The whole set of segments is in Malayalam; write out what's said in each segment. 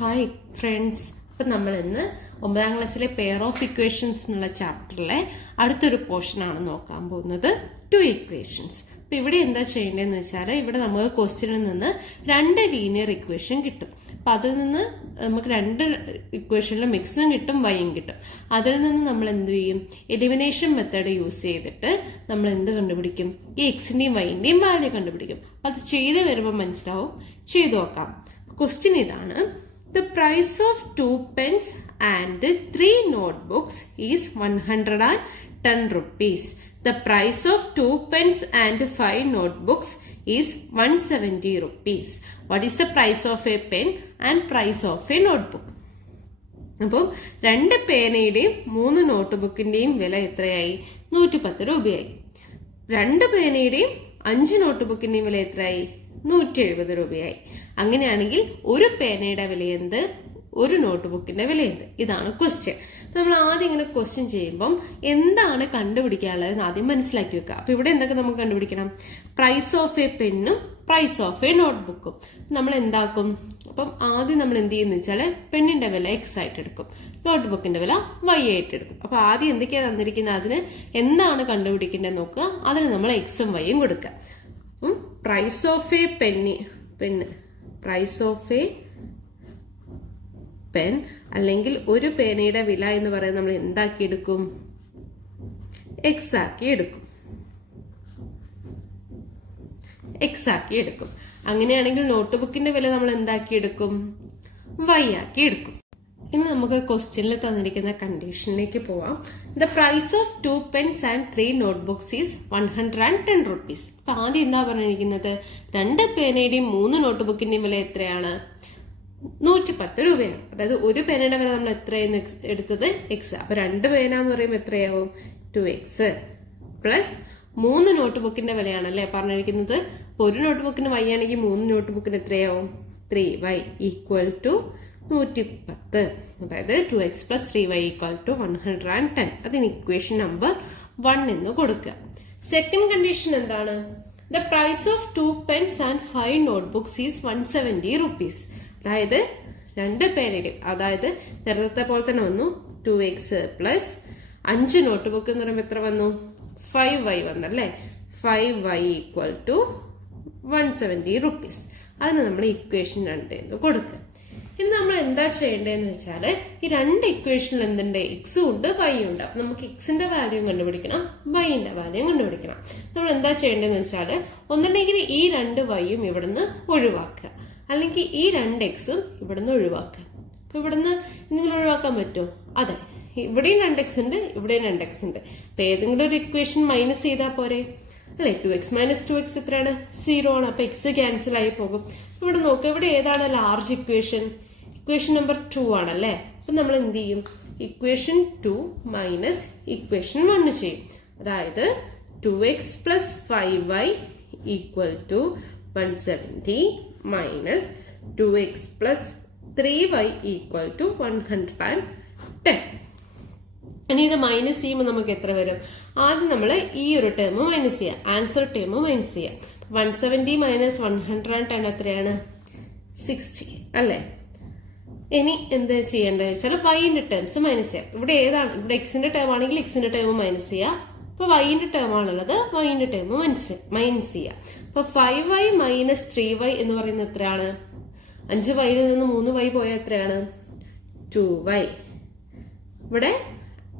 ഹായ് ഫ്രണ്ട്സ്, അപ്പം നമ്മൾ ഇന്ന് 9ാം ക്ലാസ്സിലെ പെയർ ഓഫ് ഇക്വേഷൻസ് എന്നുള്ള ചാപ്റ്ററിലെ അടുത്തൊരു പോർഷനാണ് നോക്കാൻ പോകുന്നത്, 2 ഇക്വേഷൻസ്. അപ്പം ഇവിടെ എന്താ ചെയ്യേണ്ടതെന്ന് വെച്ചാൽ, ഇവിടെ നമുക്ക് ക്വസ്റ്റ്യനിൽ നിന്ന് 2 ലീനിയർ ഇക്വേഷൻ കിട്ടും. അപ്പം അതിൽ നിന്ന് നമുക്ക് 2 ഇക്വേഷനിലും എക്സും കിട്ടും വൈയും കിട്ടും. അതിൽ നിന്ന് നമ്മൾ എന്ത് ചെയ്യും, എലിമിനേഷൻ മെത്തേഡ് യൂസ് ചെയ്തിട്ട് നമ്മൾ എന്ത് കണ്ടുപിടിക്കും, ഈ എക്സിന്റെയും വൈന്റെയും വാല്യൂ കണ്ടുപിടിക്കും. അത് ചെയ്ത് വരുമ്പോൾ മനസ്സിലാവും. ചെയ്തു നോക്കാം. ക്വസ്റ്റ്യൻ ഇതാണ്: The price of 2 pens and 3 notebooks is 110 rupees. The price of 2 pens and 5 notebooks is 170 rupees. What is the price of a pen and price of a notebook? അപ്പോൾ 2 പേനയുടെയും 3 നോട്ട്ബുക്കിന്റെയും വില എത്രയായി? 110 രൂപയായി. 2 പേനയുടെയും 5 നോട്ട്ബുക്കിന്റെയും വില എത്രയായി? 170 രൂപയായി. അങ്ങനെയാണെങ്കിൽ ഒരു പേനയുടെ വില എന്ത്, ഒരു നോട്ട്ബുക്കിന്റെ വില എന്ത്? ഇതാണ് ക്വസ്റ്റ്യൻ. നമ്മൾ ആദ്യം ഇങ്ങനെ ക്വസ്റ്റ്യൻ ചെയ്യുമ്പം എന്താണ് കണ്ടുപിടിക്കാനുള്ളത് ആദ്യം മനസ്സിലാക്കി വെക്കുക. അപ്പൊ ഇവിടെ എന്തൊക്കെ നമുക്ക് കണ്ടുപിടിക്കണം? പ്രൈസ് ഓഫ് എ പെന്നും പ്രൈസ് ഓഫ് എ നോട്ട്ബുക്കും. നമ്മൾ എന്താക്കും? അപ്പം ആദ്യം നമ്മൾ എന്ത് ചെയ്യുന്ന വെച്ചാൽ, പെണ്ണിന്റെ വില എക്സ് ആയിട്ട് എടുക്കും, നോട്ട്ബുക്കിന്റെ വില വൈ ആയിട്ട് എടുക്കും. അപ്പൊ ആദ്യം എന്തൊക്കെയാ തന്നിരിക്കുന്നത്, അതിന് എന്താണ് കണ്ടുപിടിക്കേണ്ടത് നോക്കുക. അതിന് നമ്മൾ എക്സും വൈയും കൊടുക്കുക. Price of a pen price of a pen അല്ലെങ്കിൽ ഒരു പേനയുടെ വില എന്ന് പറയുന്നത് നമ്മൾ എന്താക്കി എടുക്കും? എക്സ് ആക്കി എടുക്കും. അങ്ങനെയാണെങ്കിൽ നോട്ട്ബുക്കിന്റെ വില നമ്മൾ എന്താക്കി എടുക്കും? വൈ ആക്കി എടുക്കും. ഇനി നമുക്ക് ക്വസ്റ്റ്യനിൽ തന്നിരിക്കുന്ന കണ്ടീഷനിലേക്ക് പോവാം. The price of 2 pens and 3 notebooks is 110 rupees. അപ്പൊ ആദ്യം എന്താ പറഞ്ഞിരിക്കുന്നത്? 2 പേനയുടെയും 3 നോട്ട്ബുക്കിന്റെയും വില എത്രയാണ്? 110 രൂപയാണ്. അതായത് ഒരു പേനയുടെ വില നമ്മൾ എത്രയെന്ന് എടുത്തത്? എക്സ്. അപ്പൊ 2 പേന എന്ന് പറയുമ്പോൾ എത്രയാവും? 2x പ്ലസ് 3 നോട്ട്ബുക്കിന്റെ വിലയാണല്ലേ പറഞ്ഞിരിക്കുന്നത്. ഒരു നോട്ട്ബുക്കിന് വൈ ആണെങ്കിൽ 3 നോട്ട്ബുക്കിന് എത്രയാവും? 3y equal to 110. അതായത് 2x plus 3y equal to 110. അതിന് ഇക്വേഷൻ നമ്പർ 1 എന്ന് കൊടുക്കുക. സെക്കൻഡ് കണ്ടീഷൻ എന്താണ്? The price of 2 pens and 5 notebooks is 170 rupees. അതായത് 2 പേരുടെ, അതായത് നേരത്തെ പോലെ തന്നെ വന്നു 2x പ്ലസ് 5 നോട്ട്ബുക്ക് എന്ന് പറയുമ്പോൾ എത്ര വന്നു? 5y വന്നല്ലേ. 5y equal to 170 rupees. അതിന് നമ്മൾ ഇക്വേഷൻ 2 എന്ന് കൊടുക്കുക. ഇനി നമ്മൾ എന്താ ചെയ്യേണ്ടതെന്ന് വെച്ചാൽ, ഈ 2 ഇക്വേഷനിൽ എന്തുണ്ട്? എക്സും ഉണ്ട് വൈയും ഉണ്ട്. അപ്പൊ നമുക്ക് എക്സിന്റെ വാല്യൂ കണ്ടുപിടിക്കണം, വൈന്റെ വാല്യൂ കണ്ടുപിടിക്കണം. നമ്മൾ എന്താ ചെയ്യേണ്ടതെന്ന് വെച്ചാൽ, ഒന്നുണ്ടെങ്കിൽ ഈ 2 വൈയും ഇവിടുന്ന് ഒഴിവാക്കുക, അല്ലെങ്കിൽ ഈ 2 എക്സും ഇവിടുന്ന് ഒഴിവാക്കുക. അപ്പൊ ഇവിടുന്ന് നിങ്ങൾ ഒഴിവാക്കാൻ പറ്റുമോ? അതെ, ഇവിടെയും 2x ഉണ്ട്, ഇവിടെയും 2x ഉണ്ട്. അപ്പൊ ഏതെങ്കിലും ഒരു ഇക്വേഷൻ മൈനസ് ചെയ്താൽ പോരെ അല്ലെ? 2x മൈനസ് 2x എത്രയാണ്? 0 ആണ്. അപ്പൊ എക്സ് ക്യാൻസൽ ആയി പോകും. ഇവിടെ നോക്കുക, ഇവിടെ ഏതാണ് ലാർജ് ഇക്വേഷൻ? ഇക്വേഷൻ നമ്പർ 2 ആണല്ലേ. അപ്പൊ നമ്മൾ എന്ത് ചെയ്യും? ഇക്വേഷൻ 2 മൈനസ് ഇക്വേഷൻ 1 ചെയ്യും. അതായത് 2x plus 5y equal to 170 minus 2x plus 3y equal to 110. ഇനി ഇത് മൈനസ് ചെയ്യുമ്പോൾ നമുക്ക് എത്ര വരും? ആദ്യം നമ്മൾ ഈ ഒരു ടേം മൈനസ് ചെയ്യാം, ആൻസർ ടേം മൈനസ് ചെയ്യാം. 170 മൈനസ് 110 എത്രയാണ്? 60 അല്ലേ. ഇനി എന്താ ചെയ്യേണ്ടത് വെച്ചാൽ, വൈന്റെ ടേംസ് മൈനസ് ചെയ്യാം. ഇവിടെ ഏതാണ്? ഇവിടെ എക്സിന്റെ ടേം ആണെങ്കിൽ എക്സിന്റെ ടേം മൈനസ് ചെയ്യാം. അപ്പൊ വൈന്റെ ടേം ആണുള്ളത്, വൈന്റെ ടേം മൈനസ് ചെയ്യാം. അപ്പൊ 5y മൈനസ് 3y എന്ന് പറയുന്നത് എത്രയാണ്? 5y നിന്ന് 3y പോയ എത്രയാണ്? 2y. ഇവിടെ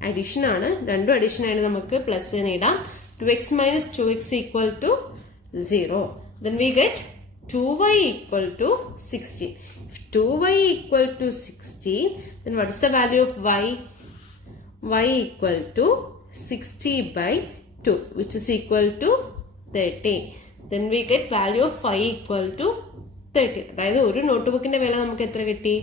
അഡീഷൻ ആണ്, രണ്ടും അഡീഷൻ ആയിട്ട് നമുക്ക് പ്ലസ് ഇടാം. 2x minus 2x equal to 0. Then we get 2y equal to 16. If 2y equal to 16, then what is the value of y? Y equal to 60 by 2, which is equal to 30. Then we get value of y equal to 30. അതായത് ഒരു നോട്ട്ബുക്കിന്റെ വില നമുക്ക് എത്ര കിട്ടി?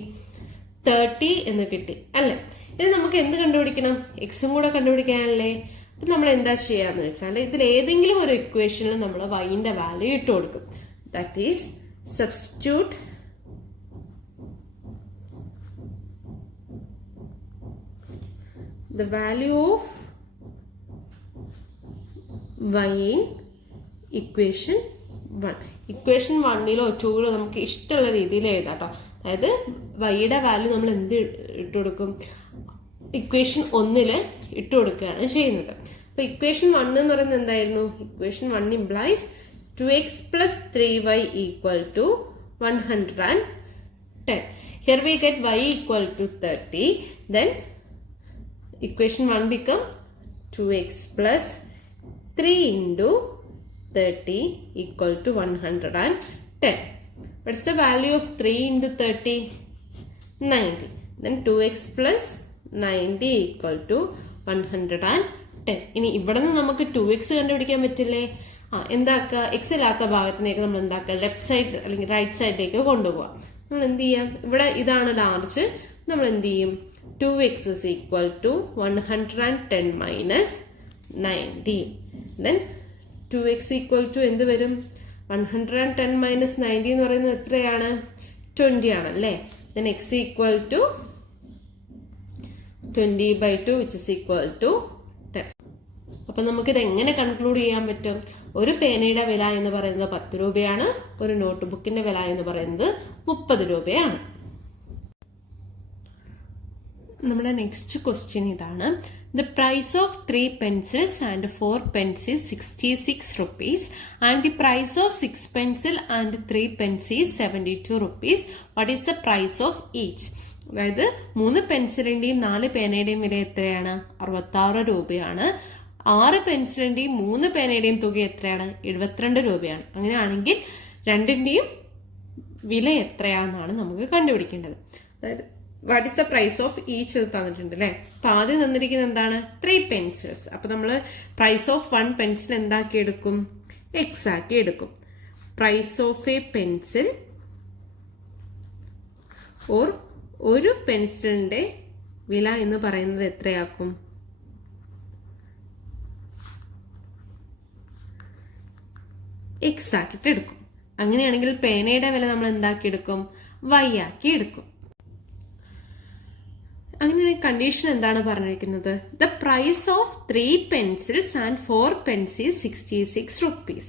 30 എന്ന് കിട്ടി അല്ലെ. ഇനി നമുക്ക് എന്ത് കണ്ടുപിടിക്കണം? എക്സും കൂടെ കണ്ടുപിടിക്കാനല്ലേ. അപ്പൊ നമ്മൾ എന്താ ചെയ്യാന്ന് വെച്ചാൽ, ഇതിൽ ഏതെങ്കിലും ഒരു ഇക്വേഷനിൽ നമ്മൾ വൈന്റെ വാല്യൂ ഇട്ട് കൊടുക്കും. That is substitute the value of y in equation 1. Equation 1-ലോ 2-ലോ നമുക്ക് ഇഷ്ടമുള്ള രീതിയിൽ എഴുതാം കേട്ടോ. അതായത് വൈയുടെ വാല്യൂ നമ്മൾ എന്ത് ഇട്ട് കൊടുക്കും, ഇക്വേഷൻ 1-ല് ഇട്ട് കൊടുക്കുകയാണ് ചെയ്യുന്നത്. അപ്പൊ ഇക്വേഷൻ 1 എന്ന് പറയുന്നത് എന്തായിരുന്നു? Equation 1 implies 2x plus 3y equal to 110. Here we get y equal to 30. Then equation 1 become 2x plus 3 into 30 equal to 110. What's the value of 3 into 30? 90. Then 2x plus 90 equal to 110. ഇനി ഇവിടെ നിന്ന് നമുക്ക് 2x കണ്ടുപിടിക്കാൻ പറ്റില്ലേ? എന്താക്കുക, എക്സ് ഇല്ലാത്ത ഭാഗത്തിനേക്ക് നമ്മൾ എന്താക്കുക, ലെഫ്റ്റ് സൈഡ് അല്ലെങ്കിൽ റൈറ്റ് സൈഡിലേക്ക് കൊണ്ടുപോകാം. നമ്മൾ എന്ത് ചെയ്യാം, ഇവിടെ ഇതാണ് ലാർജ്, നമ്മൾ എന്ത് ചെയ്യും, 2x is equal to 110 minus 90. Then 2x equal to എന്ത് വരും, 110 minus 90 എന്ന് പറയുന്നത് എത്രയാണ്, 20 ആണല്ലേ. Then x equal to 20/2 which is equal to 10. അപ്പൊ നമുക്കിത് എങ്ങനെ കൺക്ലൂഡ് ചെയ്യാൻ പറ്റും? ഒരു പേനയുടെ വില എന്ന് പറയുന്നത് 10 രൂപയാണ്, ഒരു നോട്ട് ബുക്കിന്റെ വില എന്ന് പറയുന്നത് 30 രൂപയാണ്. നമ്മുടെ നെക്സ്റ്റ് ക്വസ്റ്റ്യൻ ഇതാണ്. The price of 3 pencils and 4 pens is 66 rupees and the price of 6 pencil and 3 pens is 72 rupees. What is the price of each? അതായത് 3 പെൻസിലിന്റെയും 4 പേനയുടെയും വില എത്രയാണ്? 66 രൂപയാണ്. 6 പെൻസിലിന്റെയും 3 പേനയുടെയും തുക എത്രയാണ്? 72 രൂപയാണ്. അങ്ങനെയാണെങ്കിൽ രണ്ടിന്റെയും വില എത്രയാണെന്നാണ് നമുക്ക് കണ്ടുപിടിക്കേണ്ടത്. അതായത് what is the price of each തന്നിട്ടുണ്ട് അല്ലെ. അപ്പൊ ആദ്യം തന്നിരിക്കുന്നത് എന്താണ്? 3 പെൻസിൽസ്. അപ്പൊ നമ്മള് പ്രൈസ് ഓഫ് 1 പെൻസിൽ എന്താക്കി എടുക്കും? എക്സ് ആക്കി എടുക്കും. Price of a pencil or ഒരു പെൻസിലിന്റെ വില എന്ന് പറയുന്നത് എത്രയാക്കും? എക്സ് ആക്കിട്ട് എടുക്കും. അങ്ങനെയാണെങ്കിൽ പേനയുടെ വില നമ്മൾ എന്താക്കി എടുക്കും? വൈ ആക്കി എടുക്കും. അങ്ങനെ കണ്ടീഷൻ എന്താണ് പറഞ്ഞിരിക്കുന്നത്? The price of 3 pencils and 4 pens is 66 rupees.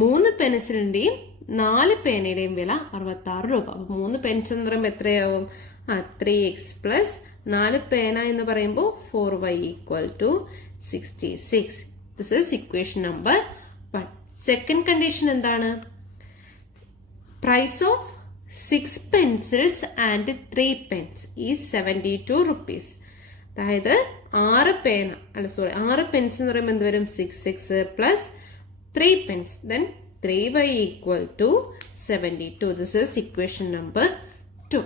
3 പെൻസിലിന്റെയും 4 പേനയുടെയും വില 66 രൂപ. അപ്പൊ 3 പെൻസിൽ എന്ന് പറയുമ്പോൾ എത്രയാവും? 3x പ്ലസ് 4 പേന എന്ന് പറയുമ്പോൾ 4y equal to 66. This is equation number 1. Second condition എന്താണ്? Price of 6 pencils and 3 pens is 72 rupees. അതായത് 6 പെൻസ് എന്ന് പറയുമ്പോൾ എന്ത് വരും? 6x plus 3 pens. Then 3y equal to 72. This is equation number 2.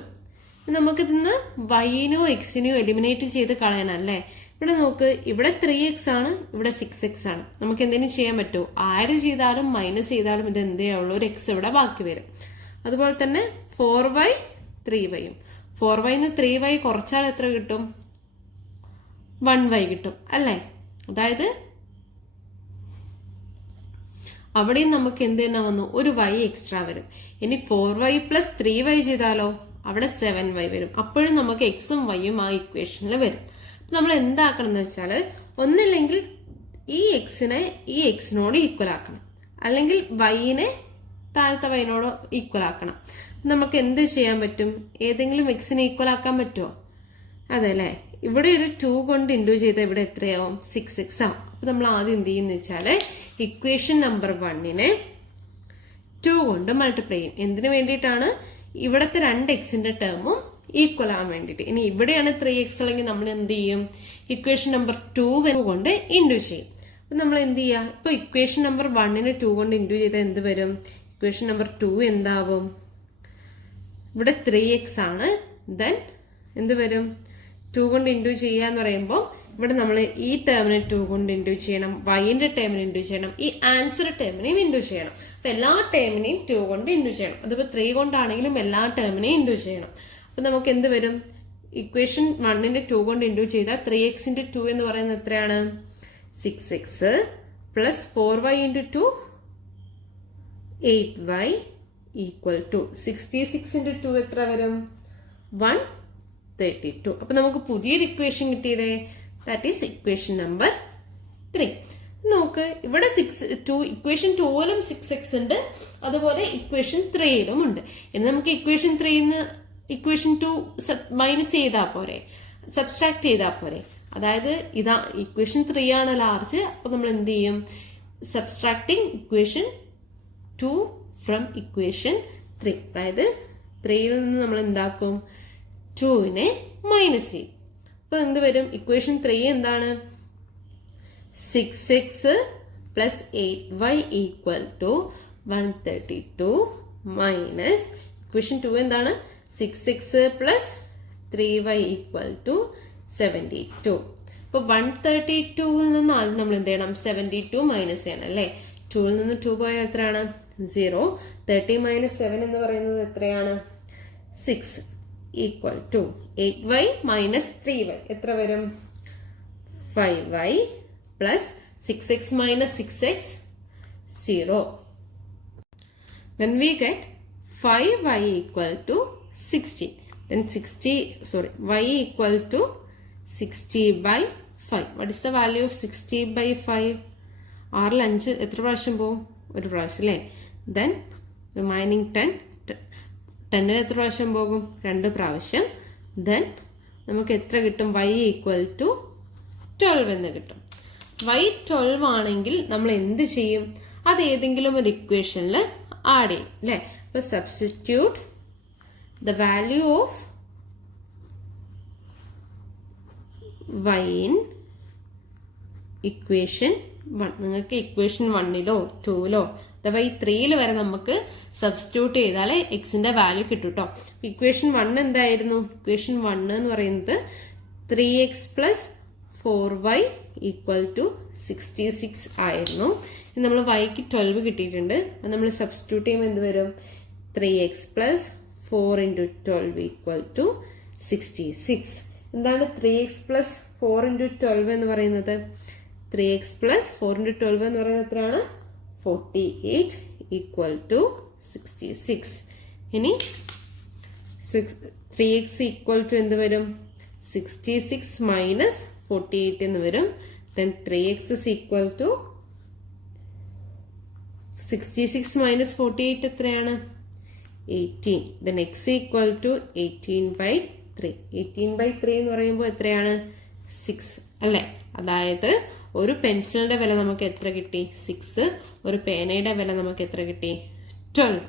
നമുക്കിതിന്ന് വൈനോ എക്സിനെയോ എലിമിനേറ്റ് ചെയ്ത് കളയണല്ലേ. ഇവിടെ നോക്ക്, ഇവിടെ 3x ആണ്, ഇവിടെ 6x ആണ്. നമുക്ക് എന്തെങ്കിലും ചെയ്യാൻ പറ്റുമോ? ആഡ് ചെയ്താലും മൈനസ് ചെയ്താലും ഇത് എന്തേ ഉള്ളൂ, ഒരു എക്സ് ഇവിടെ ബാക്കി വരും. അതുപോലെ തന്നെ 4y 3y. 4y 3y കുറച്ചാൽ എത്ര കിട്ടും? 1y കിട്ടും അല്ലേ. അതായത് അവിടെയും നമുക്ക് എന്ത് തന്നെ വന്നു? ഒരു y എക്സ്ട്രാ വരും. ഇനി 4y പ്ലസ് 3y ചെയ്താലോ അവിടെ 7y വരും. അപ്പോഴും നമുക്ക് എക്സും വൈയും ആ ഇക്വേഷനിൽ വരും. നമ്മൾ എന്താക്കണം എന്ന് വെച്ചാൽ, ഒന്നില്ലെങ്കിൽ ഈ എക്സിനെ ഈ എക്സിനോട് ഈക്വൽ ആക്കണം, അല്ലെങ്കിൽ വൈനെ താഴത്തെ വൈനോട് ഈക്വൽ ആക്കണം. നമുക്ക് എന്ത് ചെയ്യാൻ പറ്റും? ഏതെങ്കിലും എക്സിനെ ഈക്വൽ ആക്കാൻ പറ്റുമോ? അതെ അല്ലെ. ഇവിടെ ഒരു 2 കൊണ്ട് ഇൻഡു ചെയ്താൽ ഇവിടെ എത്രയാവും? 6x ആവും. അപ്പൊ നമ്മൾ ആദ്യം എന്ത് ചെയ്യുന്ന വെച്ചാല് ഇക്വേഷൻ നമ്പർ 1നെ 2 കൊണ്ട് മൾട്ടിപ്ലൈ ചെയ്യും. എന്തിനു വേണ്ടിയിട്ടാണ്? ഇവിടത്തെ 2x ടേമും ഈക്വൽ ആവാൻ വേണ്ടിയിട്ട്. ഇനി ഇവിടെയാണ് 3x അല്ലെങ്കിൽ നമ്മൾ എന്ത് ചെയ്യും? ഇക്വേഷൻ നമ്പർ 2 കൊണ്ട് ഇൻഡു ചെയ്യും. അപ്പൊ നമ്മൾ എന്ത് ചെയ്യാ? ഇപ്പൊ ഇക്വേഷൻ നമ്പർ 1നെ 2 കൊണ്ട് ഇൻഡു ചെയ്താൽ എന്ത് വരും? ഇക്വേഷൻ നമ്പർ 2 എന്താവും? ഇവിടെ 3x ആണ്. ദെൻ എന്ത് വരും? 2 കൊണ്ട് ഇൻഡു ചെയ്യാന്ന് പറയുമ്പോൾ ഇവിടെ നമ്മൾ ഈ ടേമിനെ 2 കൊണ്ട് ഇൻഡു ചെയ്യണം, വൈന്റെ ടേമിനെ ഇൻഡു ചെയ്യണം, ഈ ആൻസർ ടേമിനെയും ഇൻഡു ചെയ്യണം. അപ്പൊ എല്ലാ ടേമിനെയും 2 കൊണ്ട് ഇൻഡു ചെയ്യണം. അതിപ്പോ 3 കൊണ്ടാണെങ്കിലും എല്ലാ ടേമിനെയും ഇൻഡു ചെയ്യണം. അപ്പൊ നമുക്ക് എന്ത് വരും? ഇക്വേഷൻ 1നെ 2 കൊണ്ട് ഇൻഡു ചെയ്താൽ 3x into 2 എന്ന് പറയുന്നത് എത്രയാണ്? 6x plus 4y into 2 8y equal to 66 into 2 എത്ര വരും? 132. അപ്പൊ നമുക്ക് പുതിയൊരു ഇക്വേഷൻ കിട്ടിയില്ലേ? That is equation number 3. നോക്ക് ഇവിടെ ഇക്വേഷൻ 2ലും 6x ഉണ്ട്, അതുപോലെ ഇക്വേഷൻ 3ലും ഉണ്ട്. ഇനി നമുക്ക് ഇക്വേഷൻ 3ന്ന് ഇക്വേഷൻ 2 മൈനസ് ചെയ്താൽ പോരെ, സബ്സ്ട്രാക്ട് ചെയ്താൽ പോരെ. അതായത് ഇതാ ഇക്വേഷൻ 3 ആണ് ലാർജ്, അപ്പൊ നമ്മൾ എന്ത് ചെയ്യും, സബ്സ്ട്രാക്ടിങ് ഇക്വേഷൻ 2 ഫ്രം ഇക്വേഷൻ 3. അതായത് 3യിൽ നിന്ന് നമ്മൾ എന്താക്കും, 2നെ മൈനസ് ചെയ്യും. അപ്പൊ എന്ത് വരും, ഇക്വേഷൻ 3 എന്താണ്, 6x plus 8y equal to 132 minus equation 2 എന്താണ്, 6x plus 3y equal to 72. അപ്പൊ 132ൽ നിന്ന് ആദ്യം നമ്മൾ എന്ത് ചെയ്യണം, 72 മൈനസ് ചെയ്യണം അല്ലെ. 2ൽ നിന്ന് 2 പോയാൽ എത്രയാണ്, 0. 30 മൈനസ് 7 എന്ന് പറയുന്നത് എത്രയാണ്, 6 equal to 8y minus 3y എത്ര വരും, 5y plus 6x minus 6x 0. Then we get 5y equal to 60. Then y equal to 60 by 5. What is the value of 60 by 5? 6ൽ 5 എത്ര പ്രാവശ്യം പോവും, ഒരു പ്രാവശ്യം അല്ലേ. Then remaining 10. 10ൽ എത്ര പ്രാവശ്യം പോകും, 2 പ്രാവശ്യം. Then നമുക്ക് എത്ര കിട്ടും, y equal to 12 എന്ന് കിട്ടും. y 12 ആണെങ്കിൽ നമ്മൾ എന്ത് ചെയ്യും, അത് ഏതെങ്കിലും ഒരു ഇക്വേഷനിൽ ആഡ് ചെയ്യും അല്ലെ. അപ്പൊ substitute the value of y in equation 1. നിങ്ങൾക്ക് ഇക്വേഷൻ 1ലോ 2ലോ അഥവാ ഈ 3ൽ വരെ നമുക്ക് സബ്സ്റ്റിറ്റ്യൂട്ട് ചെയ്താൽ എക്സിന്റെ വാല്യൂ കിട്ടും കേട്ടോ. ഇക്വേഷൻ 1 എന്തായിരുന്നു, ഇക്വേഷൻ 1 എന്ന് പറയുന്നത് 3x plus 4y equal to 66 ആയിരുന്നു. നമ്മൾ yക്ക് 12 കിട്ടിയിട്ടുണ്ട്. അത് നമ്മൾ സബ്സ്റ്റിറ്റ്യൂട്ട് ചെയ്യുമ്പോൾ എന്ത് വരും, 3x plus 4 into 12 equal to 66. എന്താണ് 3x പ്ലസ് 4 into 12 എന്ന് പറയുന്നത്, 3x പ്ലസ് 4 into 12 എന്ന് പറയുന്നത് എത്രയാണ്, 48 ഈക്വൽ ടു 66. ഇനി 3x ഈക്വൽ ടു എന്ത് വരും, 66 മൈനസ് 48 എന്ന് വരും. Then 3x is equal to 66 minus 48 എത്രയാണ്, 18. Then x equal to 18 by 3. 18 by 3 എന്ന് പറയുമ്പോൾ എത്രയാണ്, 6 അല്ലെ. അതായത് ഒരു പെൻസിലിന്റെ വില നമുക്ക് എത്ര കിട്ടി, 6. ഒരു പേനയുടെ വില നമുക്ക് എത്ര കിട്ടി, 12.